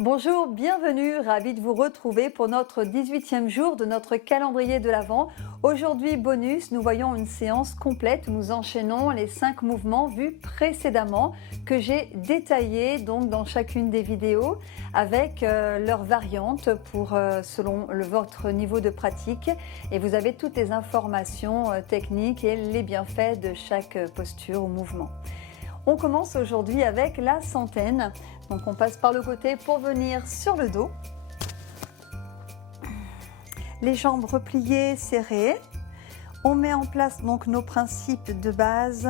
Bonjour, bienvenue, ravi de vous retrouver pour notre 18e jour de notre calendrier de l'Avent. Aujourd'hui, bonus, nous voyons une séance complète où nous enchaînons les 5 mouvements vus précédemment que j'ai détaillés donc dans chacune des vidéos avec leurs variantes selon votre niveau de pratique et vous avez toutes les informations techniques et les bienfaits de chaque posture ou mouvement. On commence aujourd'hui avec la centaine. Donc on passe par le côté pour venir sur le dos. Les jambes repliées, serrées. On met en place donc nos principes de base.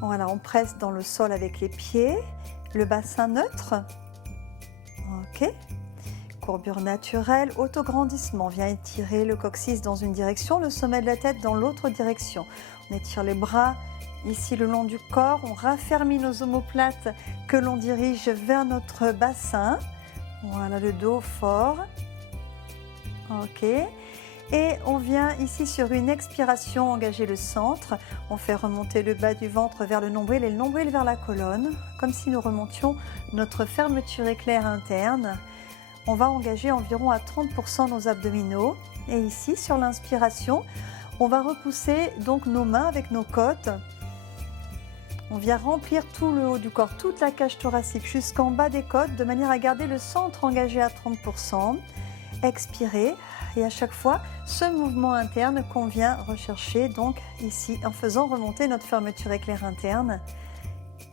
Voilà, on presse dans le sol avec les pieds. Le bassin neutre. Ok. Courbure naturelle, autograndissement. Vient étirer le coccyx dans une direction, le sommet de la tête dans l'autre direction. On étire les bras. Ici le long du corps, on raffermit nos omoplates que l'on dirige vers notre bassin. Voilà, le dos fort. Ok. Et on vient ici sur une expiration engager le centre. On fait remonter le bas du ventre vers le nombril et le nombril vers la colonne, comme si nous remontions notre fermeture éclair interne. On va engager environ à 30% nos abdominaux. Et ici, sur l'inspiration, on va repousser donc nos mains avec nos côtes. On vient remplir tout le haut du corps, toute la cage thoracique jusqu'en bas des côtes de manière à garder le centre engagé à 30%. Expirez et à chaque fois, ce mouvement interne qu'on vient rechercher donc ici en faisant remonter notre fermeture éclair interne.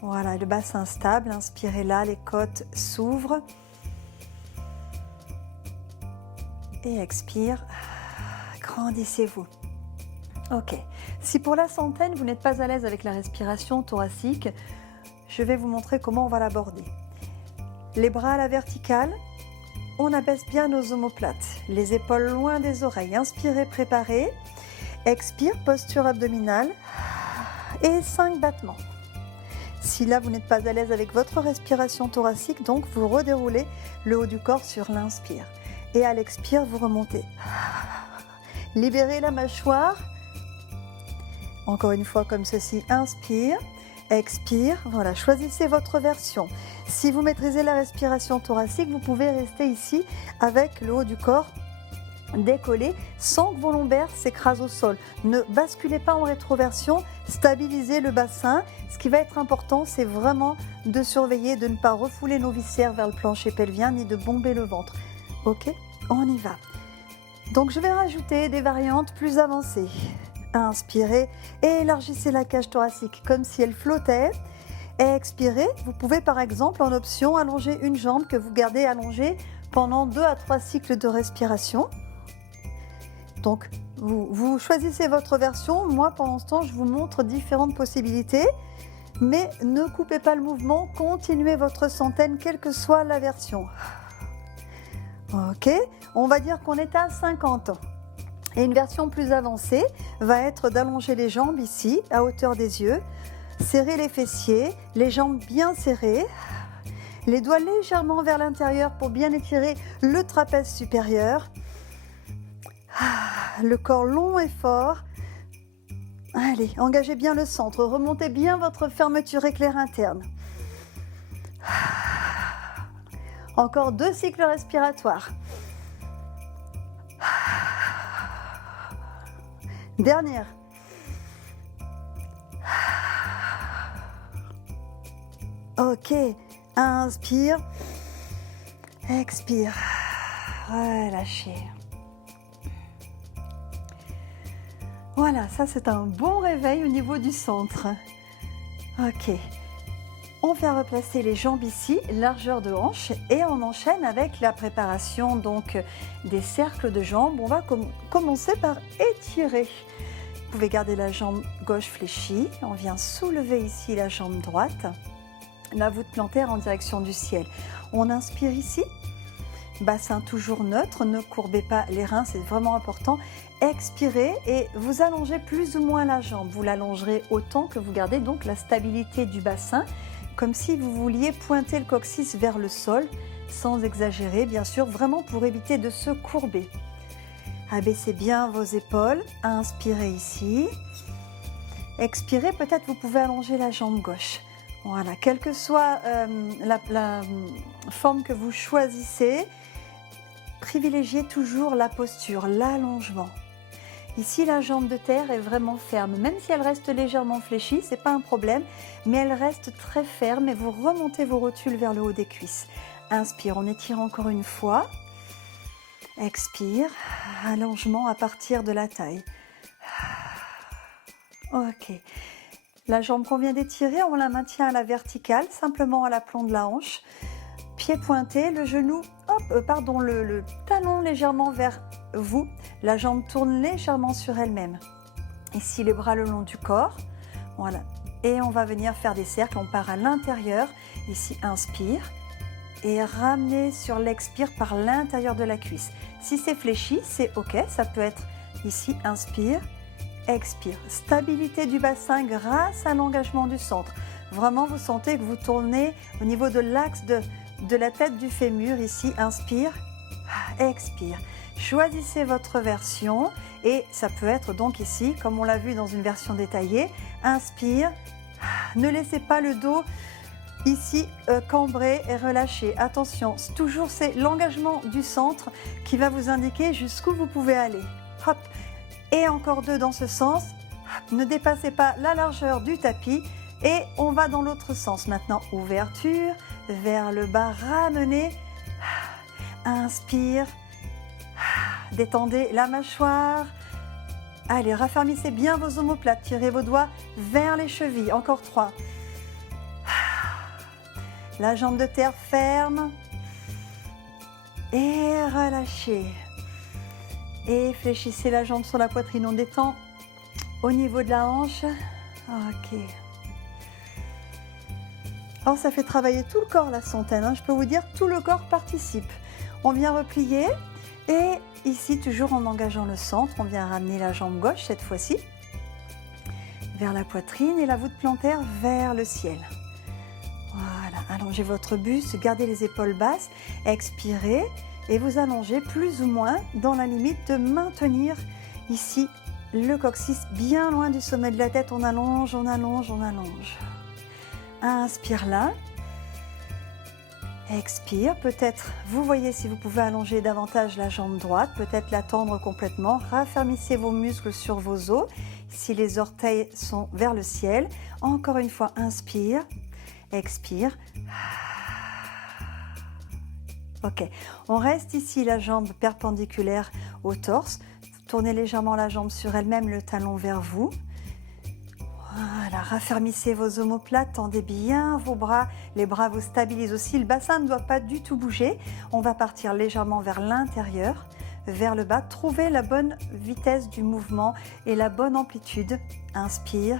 Voilà, le bassin stable, inspirez là, les côtes s'ouvrent. Et expire, grandissez-vous. Ok, si pour la centaine, vous n'êtes pas à l'aise avec la respiration thoracique, je vais vous montrer comment on va l'aborder. Les bras à la verticale, on abaisse bien nos omoplates, les épaules loin des oreilles. Inspirez, préparez. Expire, posture abdominale et 5 battements. Si là, vous n'êtes pas à l'aise avec votre respiration thoracique, donc vous redéroulez le haut du corps sur l'inspire. Et à l'expire, vous remontez. Libérez la mâchoire. Encore une fois comme ceci, inspire, expire, voilà, choisissez votre version. Si vous maîtrisez la respiration thoracique, vous pouvez rester ici avec le haut du corps décollé sans que vos lombaires s'écrasent au sol. Ne basculez pas en rétroversion, stabilisez le bassin. Ce qui va être important, c'est vraiment de surveiller, de ne pas refouler nos viscères vers le plancher pelvien ni de bomber le ventre. Ok, on y va. Donc je vais rajouter des variantes plus avancées. Inspirez et élargissez la cage thoracique comme si elle flottait. Et expirez, vous pouvez par exemple en option allonger une jambe que vous gardez allongée pendant 2 à 3 cycles de respiration. Donc vous choisissez votre version. Moi pendant ce temps je vous montre différentes possibilités. Mais ne coupez pas le mouvement, continuez votre centaine quelle que soit la version. Ok, on va dire qu'on est à 50. Et une version plus avancée va être d'allonger les jambes ici, à hauteur des yeux, serrer les fessiers, les jambes bien serrées, les doigts légèrement vers l'intérieur pour bien étirer le trapèze supérieur, le corps long et fort. Allez, engagez bien le centre, remontez bien votre fermeture éclair interne. Encore 2 cycles respiratoires. Dernière. Ok, inspire, expire, relâchez. Voilà, ça c'est un bon réveil au niveau du centre. Ok, on va replacer les jambes ici, largeur de hanche, et on enchaîne avec la préparation donc des cercles de jambes. On va commencer par étirer. Vous pouvez garder la jambe gauche fléchie. On vient soulever ici la jambe droite. La voûte plantaire en direction du ciel. On inspire ici. Bassin toujours neutre, ne courbez pas les reins, c'est vraiment important. Expirez et vous allongez plus ou moins la jambe. Vous l'allongerez autant que vous gardez donc la stabilité du bassin, comme si vous vouliez pointer le coccyx vers le sol, sans exagérer, bien sûr, vraiment pour éviter de se courber. Abaissez bien vos épaules, inspirez ici. Expirez, peut-être vous pouvez allonger la jambe gauche. Voilà, quelle que soit la forme que vous choisissez, privilégiez toujours la posture, l'allongement. Ici, la jambe de terre est vraiment ferme, même si elle reste légèrement fléchie, ce n'est pas un problème, mais elle reste très ferme et vous remontez vos rotules vers le haut des cuisses. Inspire, on étire encore une fois. Expire, allongement à partir de la taille. Ok. La jambe qu'on vient d'étirer, on la maintient à la verticale, simplement à l'aplomb de la hanche. Pied pointé, le genou, le talon légèrement vers vous. La jambe tourne légèrement sur elle-même. Ici, les bras le long du corps. Voilà. Et on va venir faire des cercles. On part à l'intérieur. Ici, inspire. Et ramener sur l'expire par l'intérieur de la cuisse. Si c'est fléchi, c'est OK. Ça peut être ici, inspire. Expire. Stabilité du bassin grâce à l'engagement du centre. Vraiment, vous sentez que vous tournez au niveau de l'axe de la tête du fémur. Ici, inspire. Expire. Choisissez votre version et ça peut être donc ici, comme on l'a vu dans une version détaillée. Inspire. Ne laissez pas le dos ici cambré et relâché. Attention, toujours c'est l'engagement du centre qui va vous indiquer jusqu'où vous pouvez aller. Hop. Et encore 2 dans ce sens. Ne dépassez pas la largeur du tapis et on va dans l'autre sens. Maintenant, ouverture vers le bas, ramenez. Inspire. Détendez la mâchoire. Allez, raffermissez bien vos omoplates. Tirez vos doigts vers les chevilles. Encore 3. La jambe de terre ferme. Et relâchez. Et fléchissez la jambe sur la poitrine. On détend au niveau de la hanche. Ok. Alors, ça fait travailler tout le corps, la centaine. Je peux vous dire, tout le corps participe. On vient replier. Et ici, toujours en engageant le centre, on vient ramener la jambe gauche, cette fois-ci, vers la poitrine et la voûte plantaire vers le ciel. Voilà, allongez votre buste, gardez les épaules basses, expirez et vous allongez plus ou moins dans la limite de maintenir ici le coccyx bien loin du sommet de la tête. On allonge, on allonge, on allonge. Inspire là. Expire, peut-être vous voyez si vous pouvez allonger davantage la jambe droite, peut-être la tendre complètement, raffermissez vos muscles sur vos os, si les orteils sont vers le ciel. Encore une fois, inspire, expire. Ok, on reste ici la jambe perpendiculaire au torse, tournez légèrement la jambe sur elle-même, le talon vers vous. Voilà, raffermissez vos omoplates, tendez bien vos bras, les bras vous stabilisent aussi, le bassin ne doit pas du tout bouger. On va partir légèrement vers l'intérieur, vers le bas, trouvez la bonne vitesse du mouvement et la bonne amplitude. Inspire,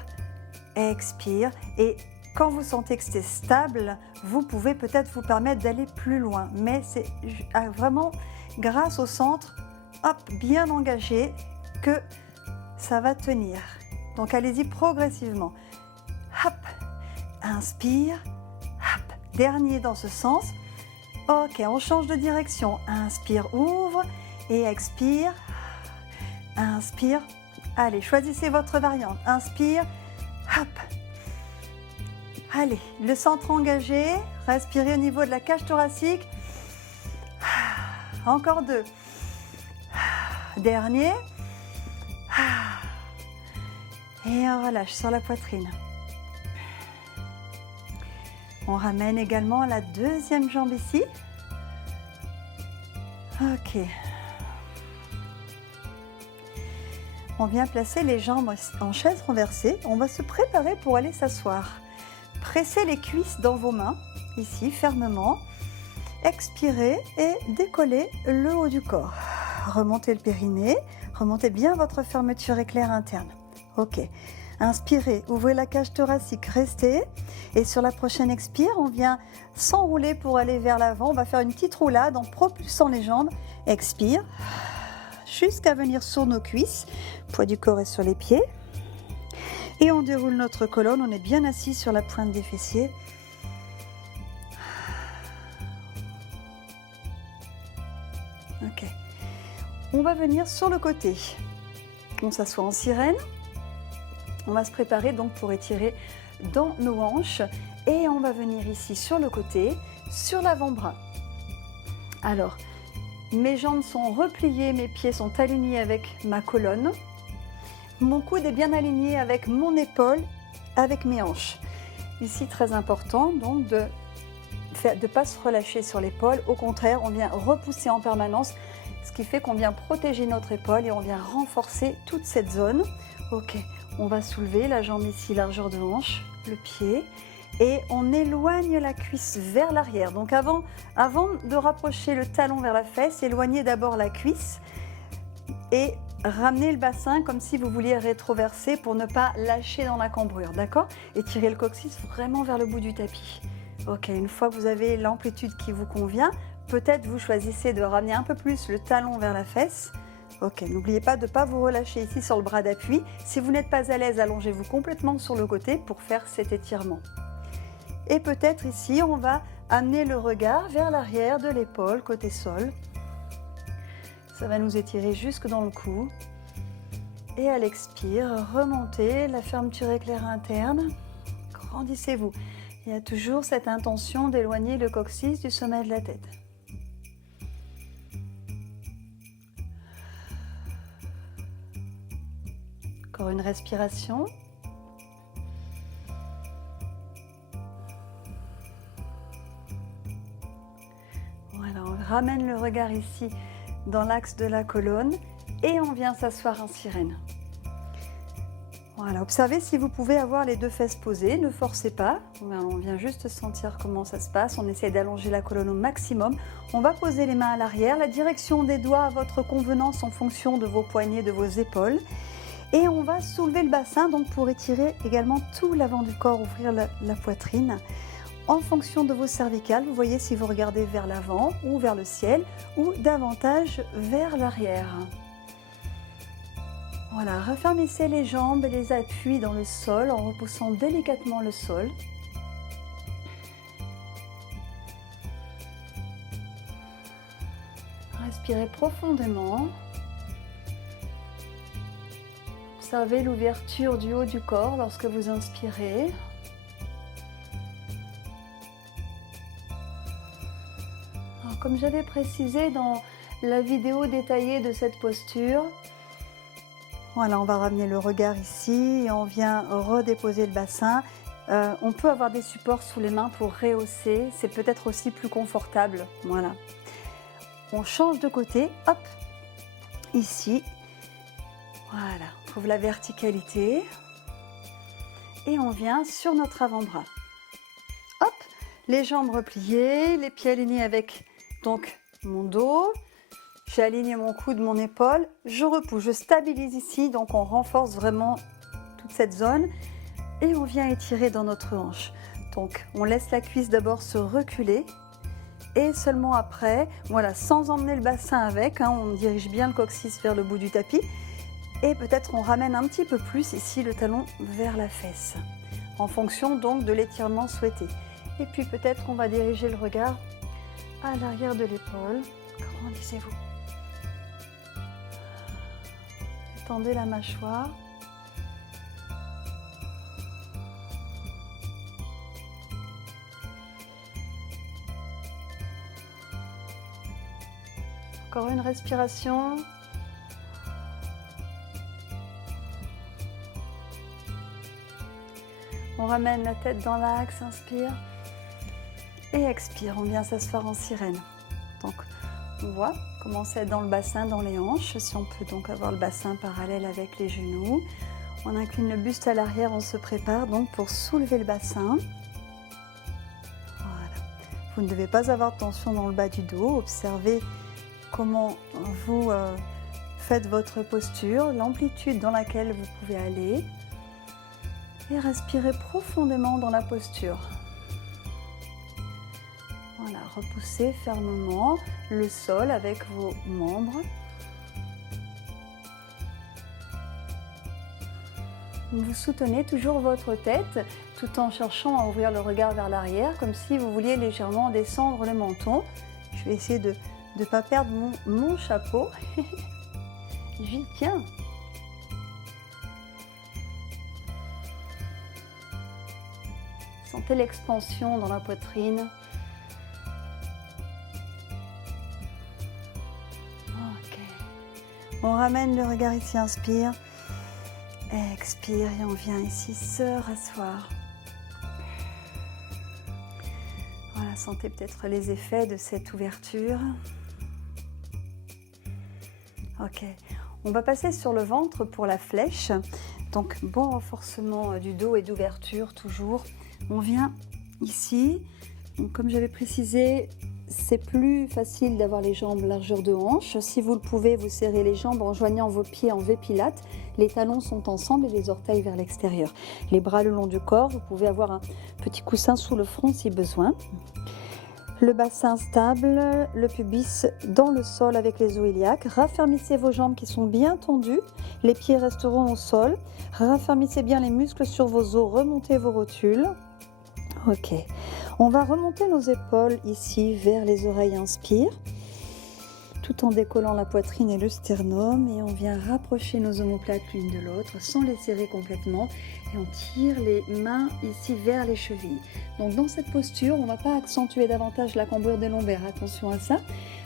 expire et quand vous sentez que c'est stable, vous pouvez peut-être vous permettre d'aller plus loin, mais c'est vraiment grâce au centre, hop, bien engagé que ça va tenir. Donc allez-y progressivement. Hop, inspire, hop, dernier dans ce sens. Ok, on change de direction. Inspire, ouvre et expire. Inspire. Allez, choisissez votre variante. Inspire, hop. Allez, le centre engagé. Respirez au niveau de la cage thoracique. Encore 2. Dernier. Et on relâche sur la poitrine. On ramène également la deuxième jambe ici. Ok. On vient placer les jambes en chaise renversée. On va se préparer pour aller s'asseoir. Pressez les cuisses dans vos mains, ici, fermement. Expirez et décollez le haut du corps. Remontez le périnée. Remontez bien votre fermeture éclair interne. Ok, inspirez, ouvrez la cage thoracique, restez. Et sur la prochaine expire, on vient s'enrouler pour aller vers l'avant. On va faire une petite roulade en propulsant les jambes. Expire, jusqu'à venir sur nos cuisses. Poids du corps est sur les pieds. Et on déroule notre colonne, on est bien assis sur la pointe des fessiers. Ok, on va venir sur le côté. On s'assoit en sirène. On va se préparer donc pour étirer dans nos hanches Et on va venir ici sur le côté, sur l'avant-bras. Alors, mes jambes sont repliées, mes pieds sont alignés avec ma colonne. Mon coude est bien aligné avec mon épaule, avec mes hanches. Ici, très important, donc de ne pas se relâcher sur l'épaule. Au contraire, on vient repousser en permanence, ce qui fait qu'on vient protéger notre épaule et on vient renforcer toute cette zone. Ok, on va soulever la jambe ici, largeur de hanche, le pied. Et on éloigne la cuisse vers l'arrière. Donc avant de rapprocher le talon vers la fesse, éloignez d'abord la cuisse et ramenez le bassin comme si vous vouliez rétroverser pour ne pas lâcher dans la cambrure, d'accord? Et tirez le coccyx vraiment vers le bout du tapis. Ok, une fois que vous avez l'amplitude qui vous convient, peut-être vous choisissez de ramener un peu plus le talon vers la fesse. Ok, n'oubliez pas de ne pas vous relâcher ici sur le bras d'appui. Si vous n'êtes pas à l'aise, allongez-vous complètement sur le côté pour faire cet étirement. Et peut-être ici, on va amener le regard vers l'arrière de l'épaule, côté sol. Ça va nous étirer jusque dans le cou. Et à l'expire, remontez la fermeture éclair interne. Grandissez-vous. Il y a toujours cette intention d'éloigner le coccyx du sommet de la tête. Encore une respiration. Ramène le regard ici dans l'axe de la colonne et on vient s'asseoir en sirène. Voilà, observez si vous pouvez avoir les deux fesses posées, ne forcez pas. On vient juste sentir comment ça se passe. On essaie d'allonger la colonne au maximum. On va poser les mains à l'arrière, la direction des doigts à votre convenance en fonction de vos poignets, de vos épaules. Et on va soulever le bassin donc pour étirer également tout l'avant du corps, ouvrir la poitrine. En fonction de vos cervicales, vous voyez si vous regardez vers l'avant ou vers le ciel ou davantage vers l'arrière. Voilà, raffermissez les jambes et les appuis dans le sol en repoussant délicatement le sol. Respirez profondément. Observez l'ouverture du haut du corps lorsque vous inspirez. Comme j'avais précisé dans la vidéo détaillée de cette posture, voilà, on va ramener le regard ici et on vient redéposer le bassin. On peut avoir des supports sous les mains pour rehausser, c'est peut-être aussi plus confortable. Voilà. On change de côté, hop, ici. Voilà, on trouve la verticalité et on vient sur notre avant-bras. Hop, les jambes repliées, les pieds alignés avec donc mon dos, j'ai aligné mon coude, mon épaule, je repousse, je stabilise ici, donc on renforce vraiment toute cette zone et on vient étirer dans notre hanche. Donc on laisse la cuisse d'abord se reculer et seulement après, voilà, sans emmener le bassin avec, on dirige bien le coccyx vers le bout du tapis et peut-être on ramène un petit peu plus ici le talon vers la fesse en fonction donc de l'étirement souhaité. Et puis peut-être on va diriger le regard à l'arrière de l'épaule, grandissez-vous. Étendez la mâchoire. Encore une respiration. On ramène la tête dans l'axe, inspire. Et expire, on vient s'asseoir en sirène. Donc, on voit commencer à être dans le bassin, dans les hanches. Si on peut donc avoir le bassin parallèle avec les genoux. On incline le buste à l'arrière, on se prépare donc pour soulever le bassin. Voilà. Vous ne devez pas avoir de tension dans le bas du dos. Observez comment vous faites votre posture, l'amplitude dans laquelle vous pouvez aller. Et respirez profondément dans la posture. Voilà, repoussez fermement le sol avec vos membres. Vous soutenez toujours votre tête tout en cherchant à ouvrir le regard vers l'arrière, comme si vous vouliez légèrement descendre le menton. Je vais essayer de ne pas perdre mon chapeau. J'y tiens. Sentez l'expansion dans la poitrine. Ok. On ramène le regard ici, inspire. Expire et on vient ici se rasseoir. Voilà, sentez peut-être les effets de cette ouverture. Ok, on va passer sur le ventre pour la flèche. Donc bon renforcement du dos et d'ouverture toujours. On vient ici. Donc, comme j'avais précisé, c'est plus facile d'avoir les jambes largeur de hanche. Si vous le pouvez, vous serrez les jambes en joignant vos pieds en V Pilates. Les talons sont ensemble et les orteils vers l'extérieur. Les bras le long du corps. Vous pouvez avoir un petit coussin sous le front si besoin. Le bassin stable, le pubis dans le sol avec les os iliaques. Raffermissez vos jambes qui sont bien tendues. Les pieds resteront au sol. Raffermissez bien les muscles sur vos os. Remontez vos rotules. Ok. On va remonter nos épaules ici vers les oreilles. Inspire. Tout en décollant la poitrine et le sternum. Et on vient rapprocher nos omoplates l'une de l'autre sans les serrer complètement. Et on tire les mains ici vers les chevilles. Donc dans cette posture, on ne va pas accentuer davantage la cambrure des lombaires. Attention à ça.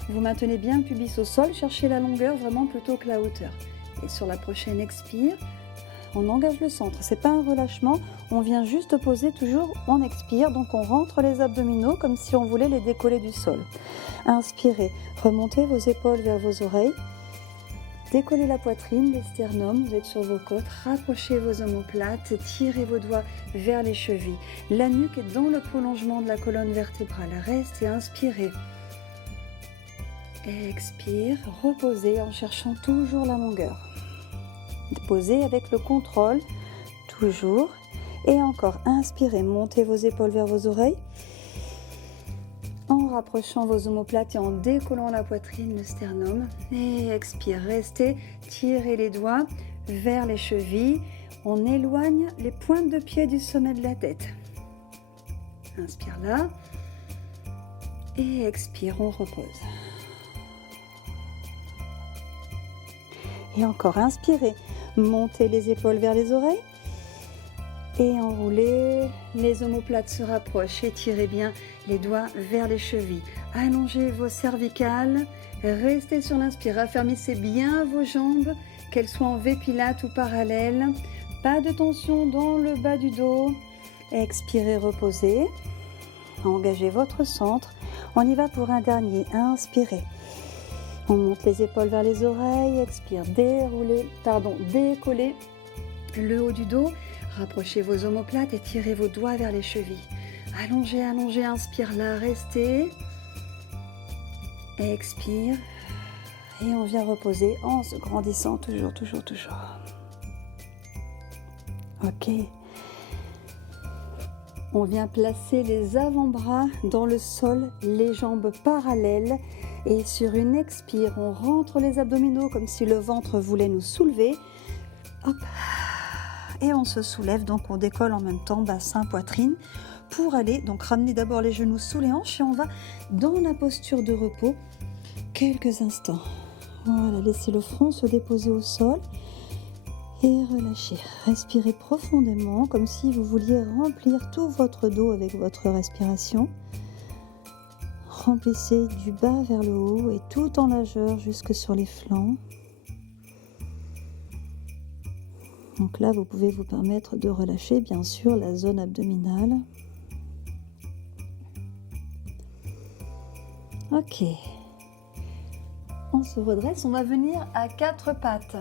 Vous maintenez bien le pubis au sol. Cherchez la longueur vraiment plutôt que la hauteur. Et sur la prochaine expire, on engage le centre. Ce n'est pas un relâchement. On vient juste poser toujours, on expire. Donc on rentre les abdominaux comme si on voulait les décoller du sol. Inspirez. Remontez vos épaules vers vos oreilles. Décollez la poitrine, les sternums, vous êtes sur vos côtes, rapprochez vos omoplates, tirez vos doigts vers les chevilles. La nuque est dans le prolongement de la colonne vertébrale. Restez, inspirez. Expire, reposez en cherchant toujours la longueur. Posez avec le contrôle, toujours. Et encore, inspirez, montez vos épaules vers vos oreilles. En rapprochant vos omoplates et en décollant la poitrine, le sternum. Et expire, restez, tirez les doigts vers les chevilles. On éloigne les pointes de pied du sommet de la tête. Inspire là. Et expire, on repose. Et encore, inspirez, montez les épaules vers les oreilles. Et enroulez, les omoplates se rapprochent, étirez bien les doigts vers les chevilles. Allongez vos cervicales, restez sur l'inspire, raffermissez bien vos jambes, qu'elles soient en V Pilates ou parallèles. Pas de tension dans le bas du dos. Expirez, reposez. Engagez votre centre. On y va pour un dernier. Inspirez. On monte les épaules vers les oreilles. Expire, décollez le haut du dos. Rapprochez vos omoplates et tirez vos doigts vers les chevilles. Allongez, allongez, inspire là, restez. Expire. Et on vient reposer en se grandissant toujours. Ok. On vient placer les avant-bras dans le sol, les jambes parallèles. Et sur une expire, on rentre les abdominaux comme si le ventre voulait nous soulever. Hop. Et on se soulève, donc on décolle en même temps bassin, poitrine, pour aller donc ramener d'abord les genoux sous les hanches et on va dans la posture de repos quelques instants. Voilà, laissez le front se déposer au sol et relâchez. Respirez profondément comme si vous vouliez remplir tout votre dos avec votre respiration. Remplissez du bas vers le haut et tout en largeur jusque sur les flancs. Donc là, vous pouvez vous permettre de relâcher, bien sûr, la zone abdominale. Ok. On se redresse, on va venir à quatre pattes.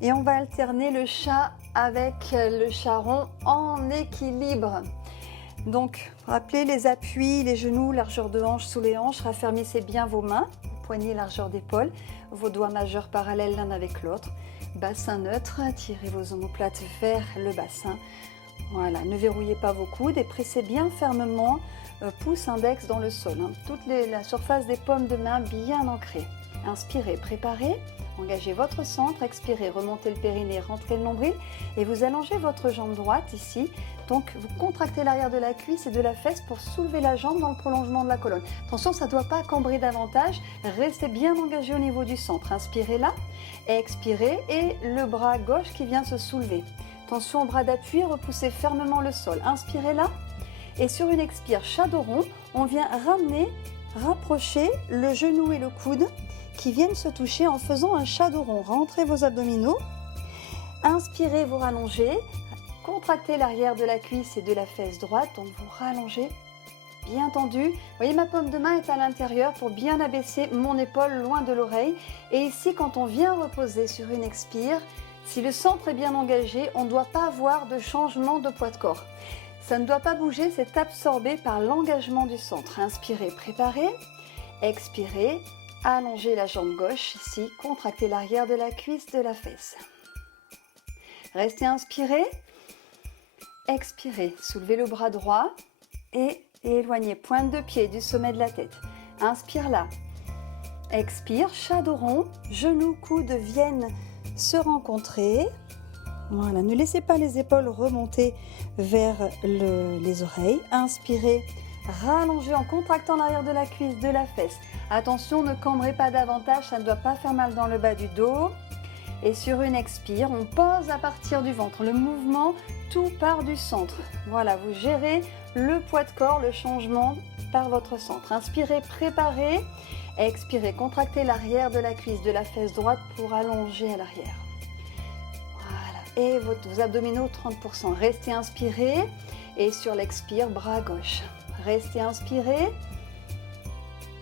Et on va alterner le chat avec le charron en équilibre. Donc, rappelez les appuis, les genoux, largeur de hanche sous les hanches. Raffermissez bien vos mains, poignets, largeur d'épaule. Vos doigts majeurs parallèles l'un avec l'autre. Bassin neutre, tirez vos omoplates vers le bassin. Voilà, ne verrouillez pas vos coudes et pressez bien fermement pouce index dans le sol. Toute la surface des paumes de main bien ancrée. Inspirez, préparez, engagez votre centre, expirez, remontez le périnée, rentrez le nombril et vous allongez votre jambe droite ici. Donc vous contractez l'arrière de la cuisse et de la fesse pour soulever la jambe dans le prolongement de la colonne. Attention, ça ne doit pas cambrer davantage, restez bien engagé au niveau du centre. Inspirez là, expirez et le bras gauche qui vient se soulever. Attention au bras d'appui, repoussez fermement le sol. Inspirez là, Et sur une expire, chat dos rond, on vient ramener, rapprocher le genou et le coude qui viennent se toucher en faisant un chat dos rond. Rentrez vos abdominaux, inspirez, vous rallongez, contractez l'arrière de la cuisse et de la fesse droite, donc vous rallongez, bien tendu. Vous voyez, ma paume de main est à l'intérieur pour bien abaisser mon épaule loin de l'oreille. Et ici, quand on vient reposer sur une expire, si le centre est bien engagé, on ne doit pas avoir de changement de poids de corps. Ça ne doit pas bouger, c'est absorbé par l'engagement du centre. Inspirez, préparez, expirez. Allongez la jambe gauche ici, contractez l'arrière de la cuisse, de la fesse. Restez inspiré, expirez, soulevez le bras droit et éloignez pointe de pied du sommet de la tête. Inspire là, expire, chat dos rond, genoux, coudes viennent se rencontrer. Voilà, ne laissez pas les épaules remonter vers les oreilles. Inspirez, rallongez en contractant l'arrière de la cuisse, de la fesse. Attention, ne cambrez pas davantage, ça ne doit pas faire mal dans le bas du dos. Et sur une expire, on pose à partir du ventre. Le mouvement, tout part du centre. Voilà, vous gérez le poids de corps, le changement par votre centre. Inspirez, préparez. Expirez, contractez l'arrière de la cuisse, de la fesse droite pour allonger à l'arrière. Voilà, et vos abdominaux 30%. Restez inspiré. Et sur l'expire, bras gauche. Restez inspiré.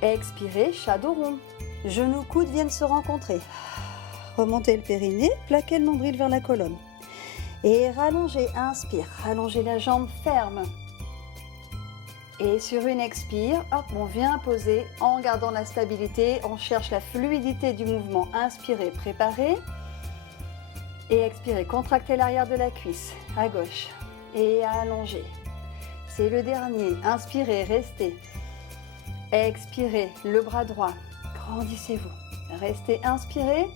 Expirez, chat dos rond. Genoux, coudes viennent se rencontrer. Remontez le périnée, plaquez le nombril vers la colonne. Et rallongez, inspire, rallongez la jambe ferme. Et sur une expire, hop, on vient poser en gardant la stabilité, on cherche la fluidité du mouvement. Inspirez, préparez. Et expirez, contractez l'arrière de la cuisse, à gauche. Et allongez. C'est le dernier. Inspirez, restez. Expirez, le bras droit, grandissez-vous. Restez inspiré.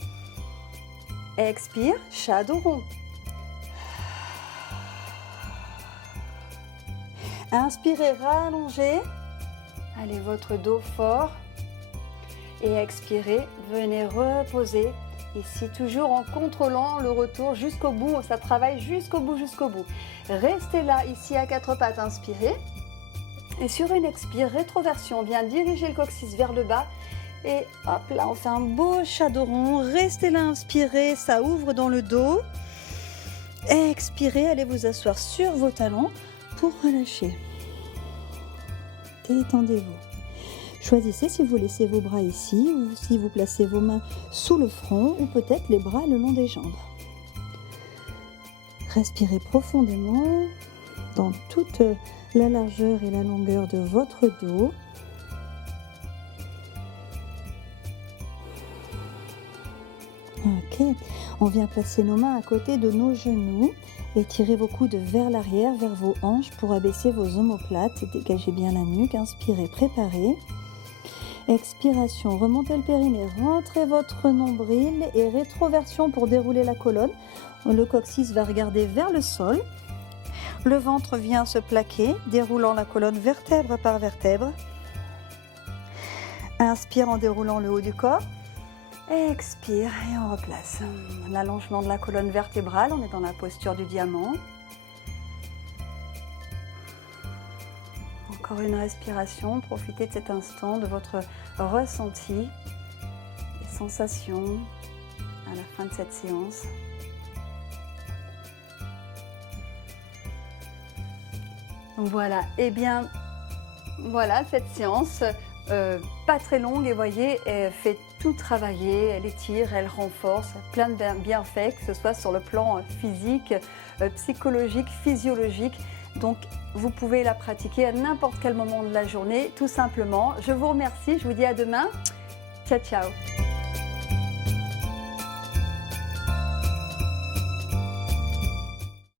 Expire, chat dos rond. Inspirez, rallongez. Allez, votre dos fort. Et expirez, venez reposer. Ici, toujours en contrôlant le retour jusqu'au bout. Ça travaille jusqu'au bout, jusqu'au bout. Restez là, ici à quatre pattes, inspirez. Et sur une expire, rétroversion, on vient diriger le coccyx vers le bas. Et hop, là, on fait un beau chat dos rond. Restez là, inspirez, ça ouvre dans le dos. Expirez, allez vous asseoir sur vos talons pour relâcher. Détendez-vous. Choisissez si vous laissez vos bras ici ou si vous placez vos mains sous le front ou peut-être les bras le long des jambes. Respirez profondément dans toute la largeur et la longueur de votre dos. Ok, on vient placer nos mains à côté de nos genoux et tirez vos coudes vers l'arrière, vers vos hanches pour abaisser vos omoplates et dégager bien la nuque. Inspirez, préparez. Expiration, remontez le périnée, rentrez votre nombril et rétroversion pour dérouler la colonne. Le coccyx va regarder vers le sol. Le ventre vient se plaquer, déroulant la colonne vertèbre par vertèbre. Inspire en déroulant le haut du corps. Expire et on replace. L'allongement de la colonne vertébrale, on est dans la posture du diamant. Encore une respiration, profitez de cet instant, de votre ressenti, des sensations à la fin de cette séance. Voilà, et bien voilà cette séance, pas très longue et voyez, elle fait tout travailler, elle étire, elle renforce, plein de bienfaits, que ce soit sur le plan physique, psychologique, physiologique. Donc vous pouvez la pratiquer à n'importe quel moment de la journée, tout simplement. Je vous remercie, je vous dis à demain. Ciao, ciao.